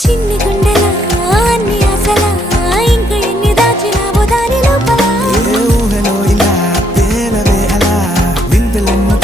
చిన్ని గుండెలా అన్ని ఆశలా ఇంకా ఎన్ని దాచినావో దాని లోపల ఏ ఊహలో ఇలా తేలవే అలా వింతలెన్నో